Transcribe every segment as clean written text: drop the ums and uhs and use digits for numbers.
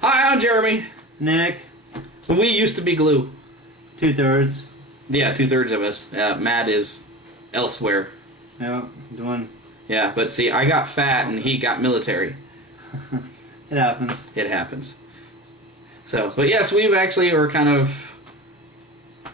Hi, I'm Jeremy. Nick. We used to be GLU. 2/3. Yeah, 2/3 of us. Matt is elsewhere. Yep, doing. Yeah, but see, I got fat and he got military. It happens. It happens. So, but yes, we've actually are kind of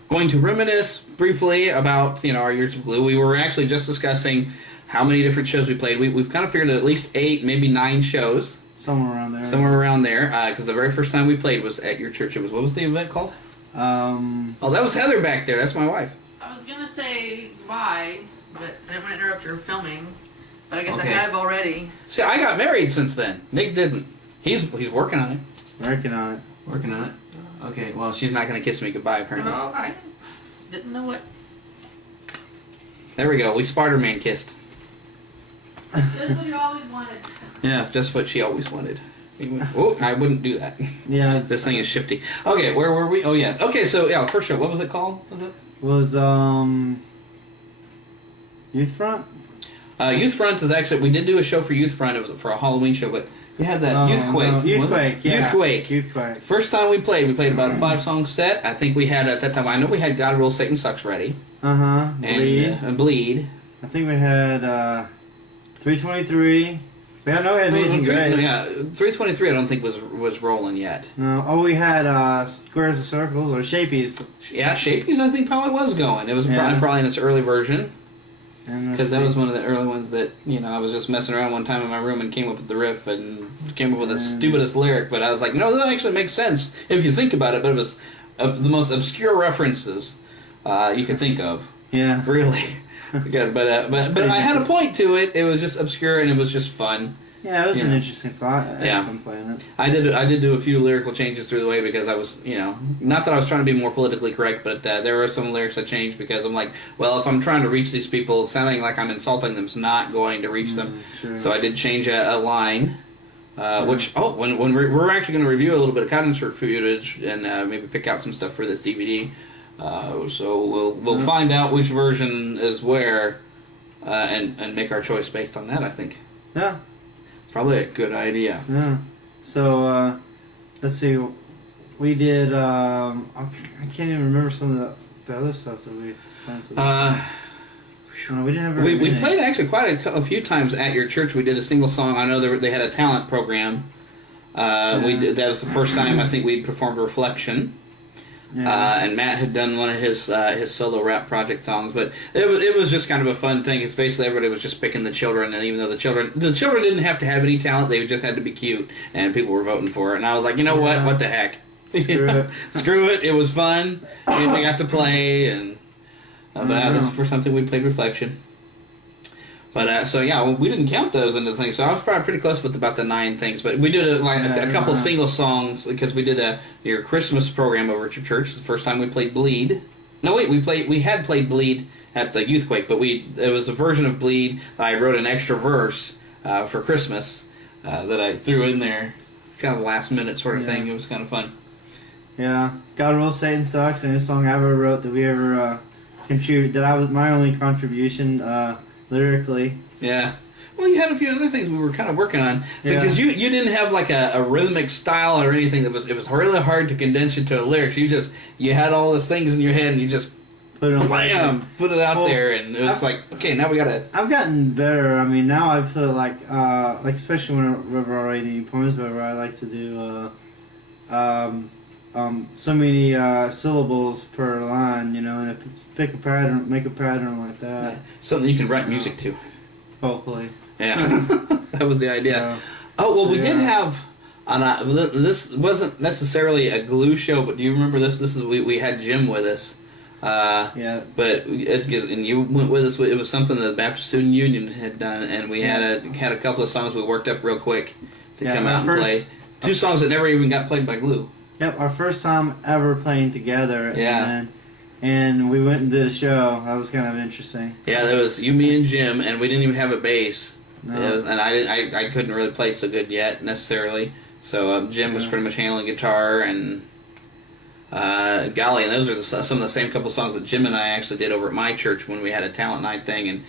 going to reminisce briefly about, our years of GLU. We were actually just discussing how many different shows we played. We've kind of figured at least 8, maybe 9 shows. Somewhere around there. Somewhere around there, because the very first time we played was at your church. It was, what was the event called? Oh, that was Heather back there. That's my wife. I was going to say goodbye, but I didn't want to interrupt your filming. But I guess Okay. I have already. See, I got married since then. Nick didn't. He's working on it. Working on it. Working on it. Okay, well, she's not going to kiss me goodbye, apparently. Well, I didn't know what. There we go. We Spider-Man kissed. Just what you always wanted. Yeah, just what she always wanted. Oh, I wouldn't do that. Yeah. This thing is shifty. Okay, where were we? Oh, yeah. Okay, so, yeah, first show. What was it called? Was, Youth Front? Youth Front is actually... We did do a show for Youth Front. It was for a Halloween show, but you had that Youthquake. No. Youthquake, yeah. Youthquake. Youthquake. First time we played about a 5-song set. I think we had, at that time, I know we had God Rules, Satan Sucks ready. Uh-huh. Bleed. And Bleed. I think we had, 323. We had Amazing Grace. Yeah, 323 I don't think was rolling yet. No. Oh, we had, Squares and Circles, or Shapies. Yeah, Shapies I think probably was going. It was probably in its early version. Because that was one of the early ones that, I was just messing around one time in my room and came up with the riff and came up with the stupidest lyric, but I was like, no, that actually makes sense if you think about it, but it was the most obscure references you could think of. Yeah. Really. But I had a point to it. It was just obscure and it was just fun. Yeah, it was an interesting song. I had fun playing it. I did do a few lyrical changes through the way because I was, not that I was trying to be more politically correct, but there were some lyrics I changed because I'm like, well, if I'm trying to reach these people, sounding like I'm insulting them is not going to reach them. True. So I did change a line, which, when we're actually going to review a little bit of concert footage and maybe pick out some stuff for this DVD. So we'll find out which version is where and make our choice based on that, I think. Yeah. Probably a good idea. Yeah. So, let's see. We did, I can't even remember some of the other stuff that we we didn't have we played actually quite a few times at your church. We did a single song. I know they had a talent program. That was the first time I think we'd performed Reflection. Yeah. And Matt had done one of his solo rap project songs, but it was just kind of a fun thing. It's basically everybody was just picking the children, and even though the children didn't have to have any talent, they just had to be cute, and people were voting for it. And I was like, what the heck? Screw it. It was fun. We got to play, and that's for something we played Reflection. But we didn't count those into things. So I was probably pretty close with about the 9 things. But we did a couple of single songs because we did your Christmas program over at your church. It's the first time we played Bleed. No, wait, we had played Bleed at the Youthquake, but it was a version of Bleed that I wrote an extra verse for Christmas that I threw in there, kind of last minute sort of thing. It was kind of fun. Yeah, God Rules, Satan Sucks, and a song I ever wrote that we ever contributed. That was my only contribution. Lyrically. Yeah. Well, you had a few other things we were kind of working on. Because you didn't have like a rhythmic style or anything. It was really hard to condense it to lyrics. You had all those things in your head and you just put it out there, and it was okay, now we gotta... I've gotten better. I mean, now I feel like especially whenever I write any poems, whatever, I like to do so many syllables per line, and make a pattern like that. Yeah. Something you can write music to. Hopefully. Yeah, that was the idea. We did have, this wasn't necessarily a GLU show, but do you remember this? We had Jim with us. Yeah. But and you went with us. It was something that the Baptist Student Union had done, and we had a couple of songs we worked up real quick to come out and play. 2 songs that never even got played by GLU. Yep, our first time ever playing together. Yeah. And we went and did a show. That was kind of interesting. Yeah, there was you, me, and Jim, and we didn't even have a bass. No. And I couldn't really play so good yet necessarily. So Jim was pretty much handling guitar, and Golly, and those are some of the same couple songs that Jim and I actually did over at my church when we had a talent night thing. And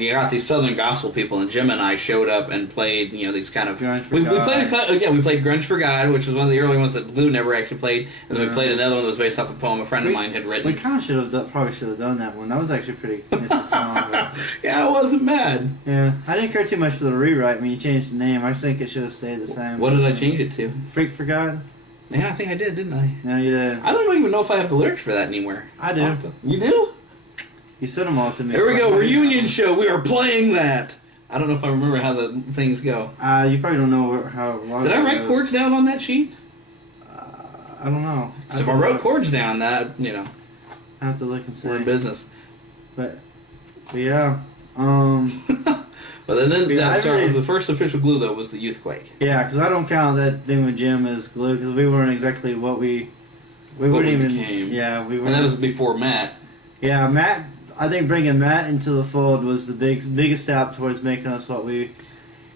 you got these Southern gospel people, and Jim and I showed up and played, these kind of... We played Grunge for God, which was one of the early ones that GLU never actually played. And then we played another one that was based off a poem a friend of mine had written. We kind of probably should have done that one. That was actually pretty nifty song. But... Yeah, it wasn't bad. Yeah, I didn't care too much for the rewrite when you changed the name. I think it should have stayed the same. What did I change it to? Freak for God? Yeah, I think I did, didn't I? No, you did. I don't even know if I have the lyrics for that anywhere. I do. You do? You sent them all to me. Here we go, reunion show. We are playing that. I don't know if I remember how the things go. You probably don't know how long. Did I write chords down on that sheet? I don't know. So if I wrote chords down, that, I have to look and see. We're in business. But yeah. But then the first official GLU, though, was the Youthquake. Yeah, because I don't count that thing with Jim as GLU, because we weren't exactly what we weren't even... became. Yeah, we were. And that was before Matt. Yeah, Matt... I think bringing Matt into the fold was the biggest step towards making us what we...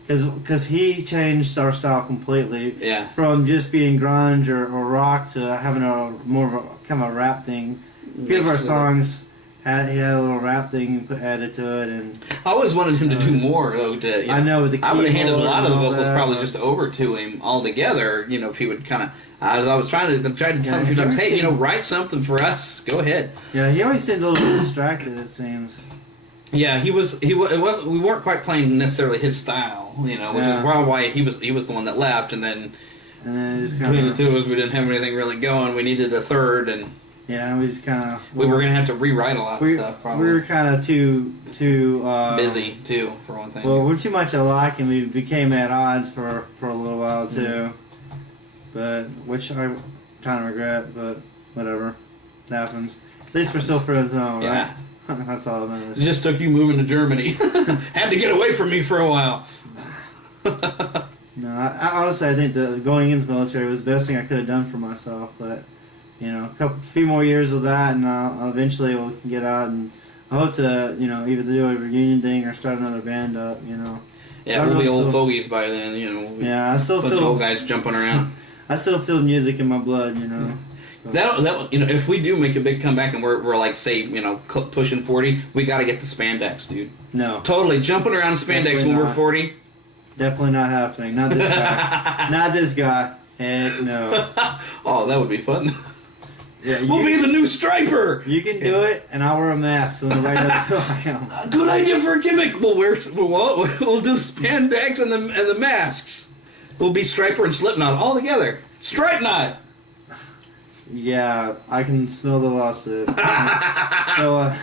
Because he changed our style completely. Yeah. From just being grunge or rock to having a more of a kind of a rap thing. A few of our songs... He had a little rap thing added to it, and I always wanted him to do more, though. I know with the I would have handed a keyboard lot of the and all vocals that, probably just over to him altogether. If he would kind of. I was trying to tell him a few times, hey, write something for us. Go ahead. Yeah, he always seemed a little bit distracted. It seems. Yeah, he was. It was. We weren't quite playing necessarily his style, which is why he was the one that left, and then just between the two of us, we didn't have anything really going. We needed a third, and. Yeah, we just kind of... We were going to have to rewrite a lot of stuff, probably. We were kind of too... busy, too, for one thing. Well, we're too much alike, and we became at odds for a little while, too. But, which I kind of regret, but whatever. It happens. At least we're still friends now, right? Yeah. That's all that matters. It just took you moving to Germany. Had to get away from me for a while. No, I honestly, I think that going into the military was the best thing I could have done for myself, but... a few more years of that, and eventually we'll get out, and I hope to, either do a reunion thing or start another band up, Yeah, we'll be old fogies by then, We'll be I still bunch of old guys jumping around. I still feel music in my blood, So. That if we do make a big comeback and we're like, say, pushing 40, we got to get the spandex, dude. No. Totally wearing spandex when we're 40. Definitely not happening. Not this guy. Not this guy. Heck no. Oh, that would be fun. Yeah, we'll be the new Striper. You can do it, and I'll wear a mask so nobody knows who I am. Good idea for a gimmick. We'll do the spandex and the masks. We'll be Striper and Slipknot all together. Stripe Knot. Yeah, I can smell the lawsuit. So, I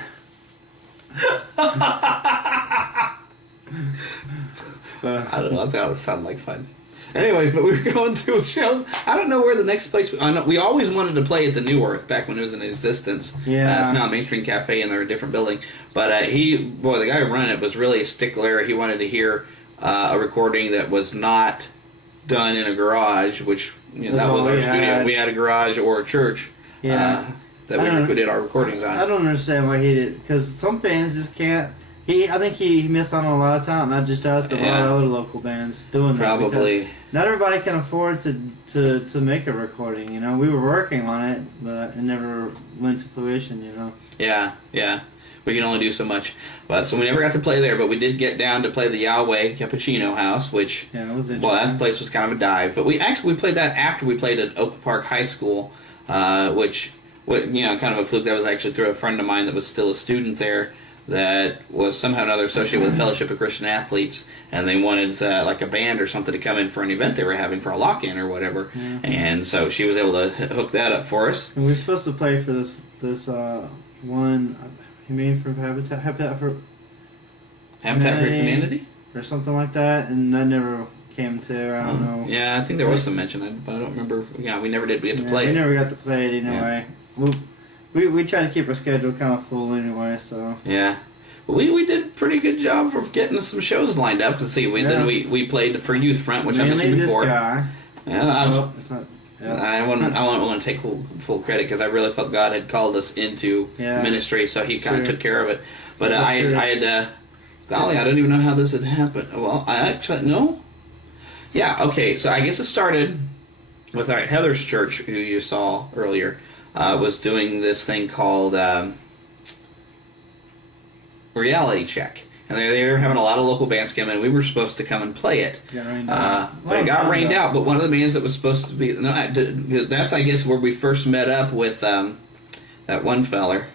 don't know. I thought it sounded like fun. Anyways, but we were going through shows. I don't know where the next place... I know we always wanted to play at the New Earth back when it was in existence. Yeah. It's now a Mainstream Cafe, and they're a different building. But the guy who ran it was really a stickler. He wanted to hear a recording that was not done in a garage, which that was our studio. We had a garage or a church that we did our recordings on. I don't understand why he did... Because some bands just can't... I think he missed out on a lot of talent, not just us, but a lot of other local bands doing that. Probably. Not everybody can afford to make a recording, We were working on it, but it never went to fruition, Yeah. We can only do so much. So we never got to play there, but we did get down to play the Yahweh Cappuccino House, which... Yeah, it was interesting. Well, that place was kind of a dive. But we played that after we played at Oak Park High School, which, kind of a fluke. That was actually through a friend of mine that was still a student there, that was somehow or another associated with the Fellowship of Christian Athletes, and they wanted like a band or something to come in for an event they were having for a lock-in or whatever, and so she was able to hook that up for us. And we were supposed to play for this one, Humane for Habitat for Humanity? Or something like that, and that never came to, I don't know. Yeah, I think there was some mention, but I don't remember. Yeah, we never did. We had to play it. We never got to play it anyway. Yeah. We try to keep our schedule kind of full anyway, so... Yeah. We did a pretty good job of getting some shows lined up. Because then we played for Youth Front, which mainly I mentioned before. This guy. Yeah, it's not... Yeah. I want to take full credit because I really felt God had called us into ministry, so He kind of took care of it. But I had golly, I don't even know how this had happened. Well, I actually no. Yeah. Okay. So I guess it started with our Heather's church, who you saw earlier, was doing this thing called Reality Check. And they were having a lot of local bands come in. We were supposed to come and play it. But it got rained out. But one of the bands that was supposed to be... that's, I guess, where we first met up with that one feller.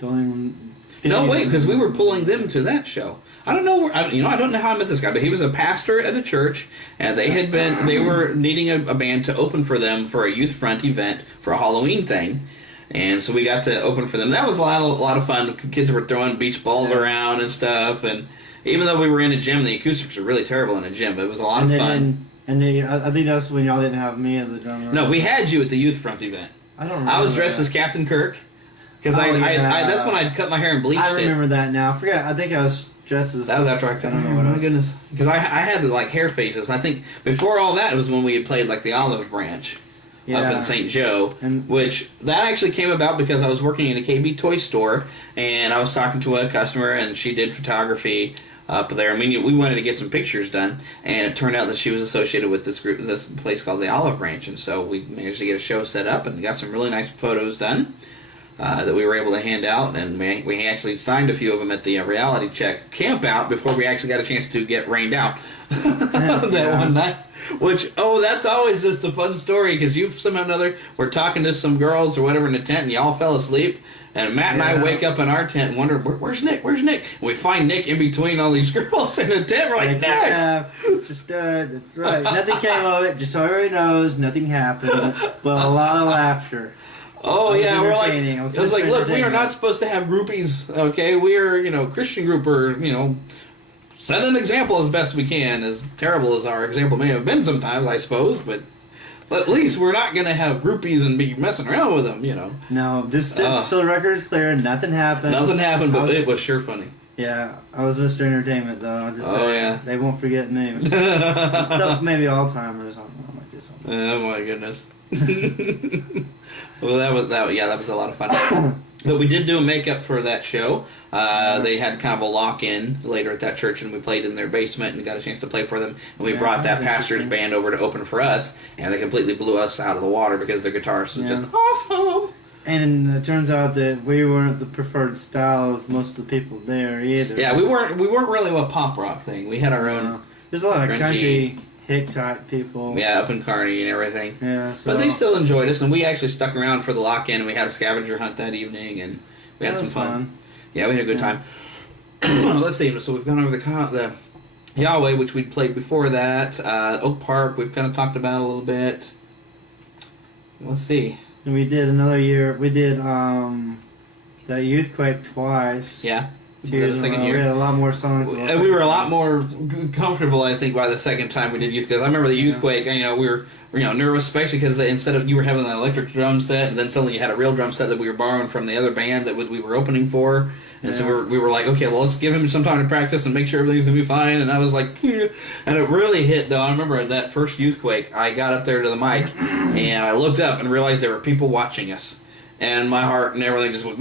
No, wait, because we were pulling them to that show. I don't know I don't know how I met this guy, but he was a pastor at a church, and they were needing a band to open for them for a Youth Front event for a Halloween thing. And so we got to open for them. That was a lot of fun. The kids were throwing beach balls around and stuff. And even though we were in a gym, the acoustics were really terrible in a gym. But it was a lot of fun. I think that's when y'all didn't have me as a drummer. No, we had you at the Youth Front event. I don't remember. I was dressed as Captain Kirk. Because that's when I'd cut my hair and bleached it. I remember that now. I forgot. I think I was dressed as... That was after I cut my hair. Oh my goodness. Because I had hair faces. I think before all that, it was when we had played the Olive Branch. Up in St. Joe, which that actually came about because I was working in a KB toy store, and I was talking to a customer, and she did photography up there. I mean, we wanted to get some pictures done, and it turned out that she was associated with this place called the Olive Branch, and so we managed to get a show set up and got some really nice photos done that we were able to hand out, and we actually signed a few of them at the Reality Check camp out before we actually got a chance to get rained out that one night. Which, that's always just a fun story, because you somehow or another were talking to some girls or whatever in the tent, and y'all fell asleep, and Matt and I wake up in our tent and wonder, where's Nick? Where's Nick? And we find Nick in between all these girls in the tent. We're like, Nick! Yeah, it's just, that's right. Nothing came of it, just so everybody knows, nothing happened, but a lot of laughter. Oh, yeah, we're like, it was like, look, we are not supposed to have groupies, okay? We are, Christian group, or, set an example as best we can, as terrible as our example may have been sometimes, I suppose, but at least we're not going to have groupies and be messing around with them, No, just so the record is clear, nothing happened. Nothing happened, but it was sure funny. Yeah, I was Mr. Entertainment, though. Yeah. They won't forget me. Except maybe Alzheimer's. I might do something. Oh, my goodness. Well, that was a lot of fun. But we did do a makeup for that show. They had kind of a lock-in later at that church, and we played in their basement and got a chance to play for them. And we brought that pastor's band over to open for us, and they completely blew us out of the water because their guitarist was just awesome. And it turns out that we weren't the preferred style of most of the people there either. Yeah, we weren't really a pop rock thing. We had our own. There's a lot of country hick type people. Yeah, up in Kearney and everything. Yeah, but they still enjoyed us, and we actually stuck around for the lock-in, and we had a scavenger hunt that evening, and we had some fun. Yeah, we had a good time. Let's see. So we've gone over the Yahweh, which we'd played before that. Oak Park, we've kind of talked about a little bit. Let's see. And we did another year. We did the Youthquake twice. Yeah. 2 years the second year. year. We had a lot more songs. And we were a lot more comfortable, I think, by the second time we did Youth. Because I remember the Youthquake, we were nervous, especially because instead of you were having an electric drum set, and then suddenly you had a real drum set that we were borrowing from the other band that we were opening for. And so we were like, okay, well, let's give him some time to practice and make sure everything's going to be fine. And I was like, and it really hit, though. I remember that first Youthquake, I got up there to the mic, and I looked up and realized there were people watching us. And my heart and everything just went,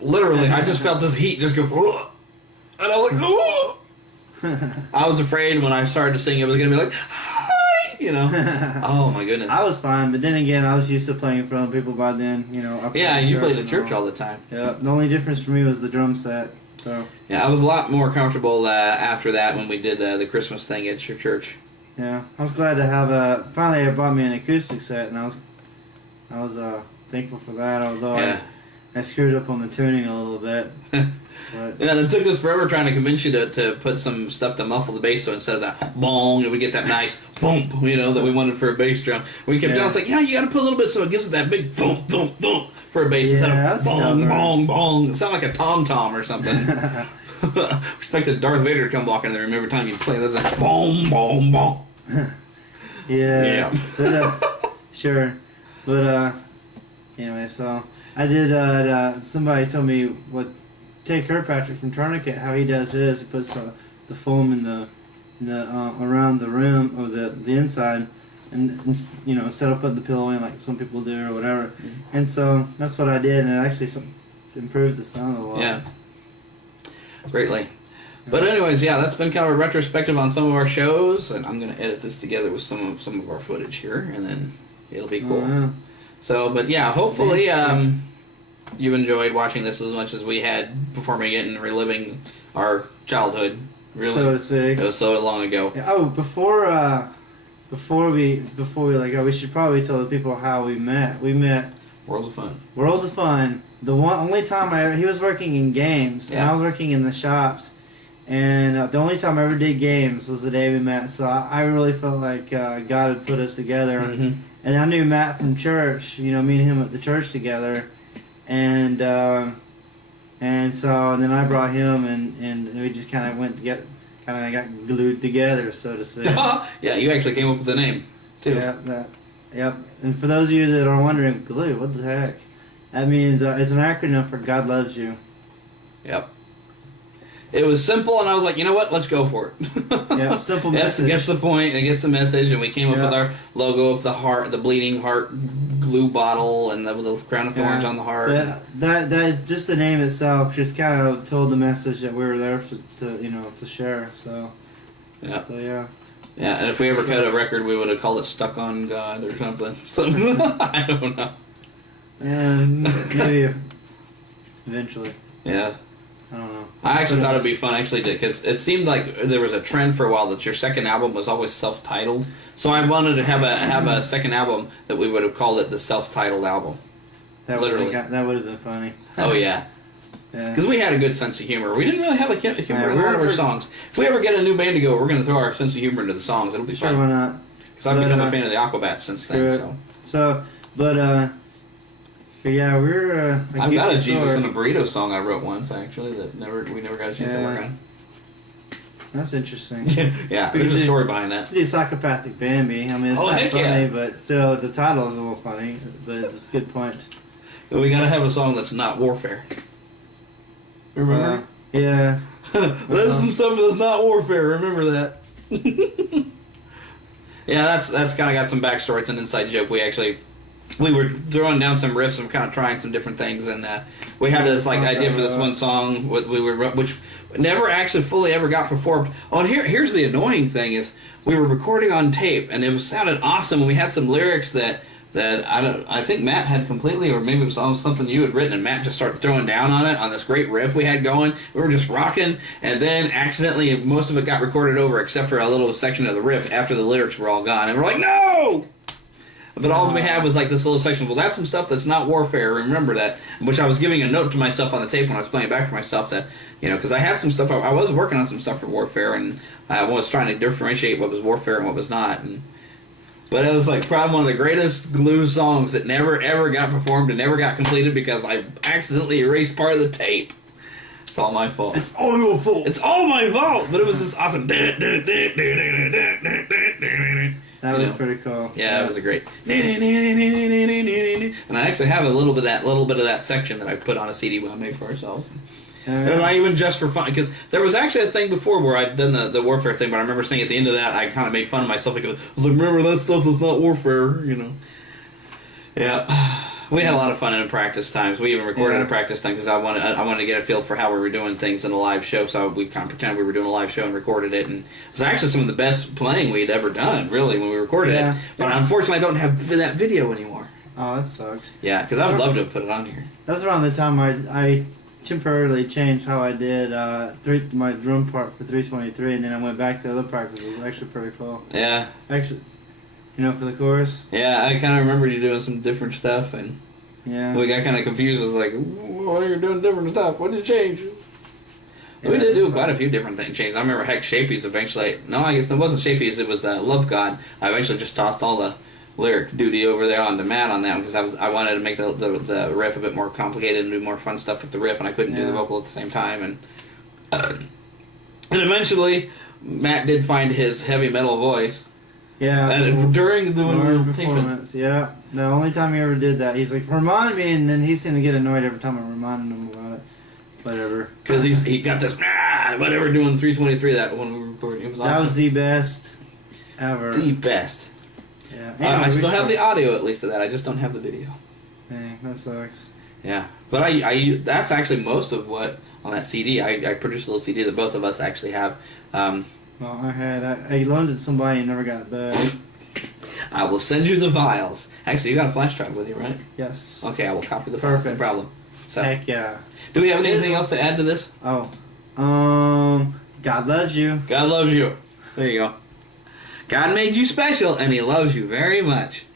literally, I just felt this heat just go, and I was like, oh! I was afraid when I started to sing it was going to be like, oh my goodness. I was fine, but then again, I was used to playing in front of people by then, Yeah, you played at church all the time. Yeah, the only difference for me was the drum set. So. Yeah, I was a lot more comfortable after that when we did the Christmas thing at your church. Yeah, I was glad to have finally they bought me an acoustic set, and I was thankful for that, although I screwed up on the tuning a little bit. But. And it took us forever trying to convince you to put some stuff to muffle the bass, so instead of that bong, we get that nice thump, that we wanted for a bass drum. We kept telling us, like, you got to put a little bit so it gives it that big thump, thump, thump for a bass instead of bong, bong, bong. It sounded like a tom-tom or something. Expected Darth Vader to come walking in there every time you play. That's like, bong, bong, bong. Yeah. But, sure. But, anyway, so I did, somebody told me what Ted Kirkpatrick from Tourniquet, how he does his. He puts the foam in the around the rim or the inside, and instead of putting the pillow in like some people do or whatever. Mm-hmm. And so that's what I did, and it actually improved the sound a lot. Yeah, greatly. But anyways, yeah, that's been kind of a retrospective on some of our shows, and I'm going to edit this together with some of our footage here, and then it'll be cool. So, but yeah, hopefully you've enjoyed watching this as much as we had performing it and reliving our childhood. Really, so to speak. It was so long ago. Yeah, before we let go, we should probably tell the people how we met. We met Worlds of Fun. Worlds of Fun. The only time he was working in games, and I was working in the shops. And the only time I ever did games was the day we met. So I really felt like God had put us together. Mm-hmm. And I knew Matt from church. Me and him at the church together. And then I brought him, and we just kind of got glued together, so to speak. Yeah, you actually came up with the name too. Yep. And for those of you that are wondering, GLU, what the heck? That means it's an acronym for God Loves You. Yep. It was simple, and I was like, you know what? Let's go for it. Yeah, simple message. It gets the point, and it gets the message, and we came up with our logo of the heart, the bleeding heart glue bottle, and the crown of thorns on the heart. That is just the name itself. Just kind of told the message that we were there to share. So yeah. Yeah, and if we ever cut a record, we would have called it "Stuck on God" or something. I don't know. And maybe eventually. Yeah. I don't know. I actually thought it'd be fun, because it seemed like there was a trend for a while that your second album was always self-titled. So I wanted to have a second album that we would have called it the self-titled album. That would have been funny. Oh yeah. Because we had a good sense of humor. We didn't really have a humor in a lot of our songs. If we ever get a new band to go, we're going to throw our sense of humor into the songs. It'll be fun. Sure, why not? Because I've become a fan of the Aquabats since then. But yeah, we're. I've got a Jesus and a Burrito song I wrote once, actually, that we never got a chance to work on. That's interesting. Yeah, there's a story behind that. The Psychopathic Bambi. I mean, it's not funny, but still, the title is a little funny. But it's a good point. But we gotta have a song that's not warfare. Remember? Yeah. There's some stuff that's not warfare. Remember that. Yeah, that's kind of got some backstory. It's an inside joke. We were throwing down some riffs and kind of trying some different things, and we had this idea for this one song which never actually fully ever got performed. Oh, and here's the annoying thing is we were recording on tape, and it sounded awesome, and we had some lyrics that I think Matt had completely, or maybe it was something you had written, and Matt just started throwing down on this great riff we had going. We were just rocking, and then accidentally most of it got recorded over except for a little section of the riff after the lyrics were all gone, and we're like, no! But all we had was this little section. Well, that's some stuff that's not warfare. Remember that. Which I was giving a note to myself on the tape when I was playing it back for myself that, because I had some stuff. I was working on some stuff for warfare, and I was trying to differentiate what was warfare and what was not. But it was probably one of the greatest GLU songs that never ever got performed and never got completed because I accidentally erased part of the tape. It's all my fault. It's all your fault. It's all my fault. But it was this awesome. That was pretty cool. Yeah, it was a great. And I actually have a little bit of that section that I put on a CD we made for ourselves. And I even just for fun, because there was actually a thing before where I'd done the warfare thing, but I remember saying at the end of that I kind of made fun of myself because I was like, remember that stuff that's not warfare, Yeah. We had a lot of fun in practice times. We even recorded a practice time because I wanted to get a feel for how we were doing things in a live show. So we kind of pretended we were doing a live show and recorded it. And it was actually some of the best playing we had ever done, really, when we recorded it. But unfortunately, I don't have that video anymore. Oh, that sucks. Yeah, because I would love to have put it on here. That's around the time I temporarily changed how I did my drum part for 323, and then I went back to the other part because it was actually pretty cool. Yeah. Actually. For the chorus? Yeah, I kind of remember you doing some different stuff, and we got kind of confused. I was like, why are you doing different stuff? What did you change? Yeah, we did do quite a few different things change. I remember, heck, Shapey's eventually... No, I guess it wasn't Shapey's, it was Love God. I eventually just tossed all the lyric duty over there onto Matt on that one because I wanted to make the riff a bit more complicated and do more fun stuff with the riff, and I couldn't do the vocal at the same time. And eventually, Matt did find his heavy metal voice. Yeah. And during the performance, the only time he ever did that, he's like, remind me, and then he seemed to get annoyed every time I reminded him about it. Whatever. Because he got this, whatever, doing 323 that when we were recording. It was awesome. That was the best ever. The best. Yeah. I still have the audio, at least, of that. I just don't have the video. Dang, that sucks. Yeah, but I that's actually most of what on that CD. I produced a little CD that both of us actually have. Well, I loaned it to somebody and never got it back. I will send you the files. Actually, you got a flash drive with you, right? Yes. Okay, I will copy the files. No Perfect. problem. So, Heck yeah. do we have anything else to add to this? Oh, God loves you. God loves you. There you go. God made you special, and He loves you very much.